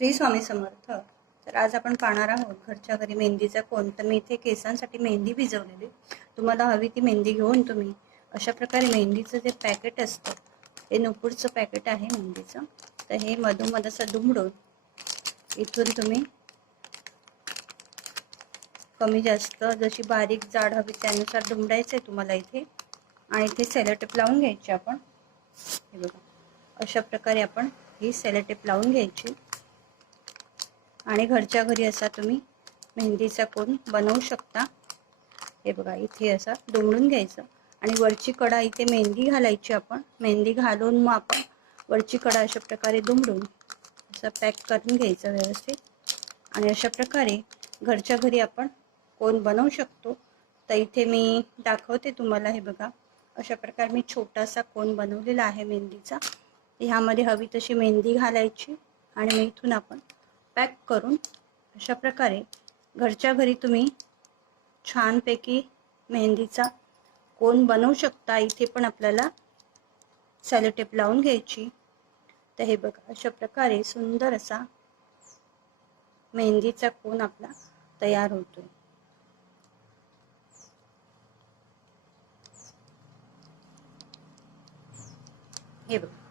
श्री स्वामी समर्थ. तर आज आपण पाहणार आहोत घरच्या घरी मेहंदीचा कोन. तर मी इथे केसांसाठी मेहंदी भिजवलेली. तुम्हाला हवी ती मेहंदी घेऊन तुम्ही अशा प्रकारे मेहंदीचं जे पॅकेट असतं हे नुपूरचं पॅकेट आहे मेहंदीचं. तर हे मधोमध असं दुमडून इथून तुम्ही कमी जास्त जशी बारीक जाड हवी त्यानुसार दुमडायचं आहे तुम्हाला इथे. आणि इथे सेलोटेप लावून घ्यायची आपण. हे बघा अशा प्रकारे आपण ही सेलोटेप लावून घ्यायची आणि घरच्या घरी असा तुम्ही मेहंदीचा कोन बनवू शकता. हे बघा इथे असा दुमडून घ्यायचं आणि वरची कडा इथे मेहंदी घालायची आपण. मेहंदी घालून मग आपण वरची कडा अशा प्रकारे दुमडून असं पॅक करून घ्यायचं व्यवस्थित. आणि अशा प्रकारे घरच्या घरी आपण कोन बनवू शकतो. तर इथे मी दाखवते तुम्हाला. हे बघा अशा प्रकारे मी छोटासा कोन बनवलेला आहे मेहंदीचा. ह्यामध्ये हवी तशी मेहंदी घालायची आणि मग इथून आपण पॅक करून अशा प्रकारे घरच्या घरी तुम्ही छानपैकी मेहंदीचा कोन बनवू शकता. इथे पण आपल्याला सेलोटेप लावून घ्यायची. तर हे बघा अशा प्रकारे सुंदर असा मेहंदीचा कोन आपला तयार होतो. हे बघा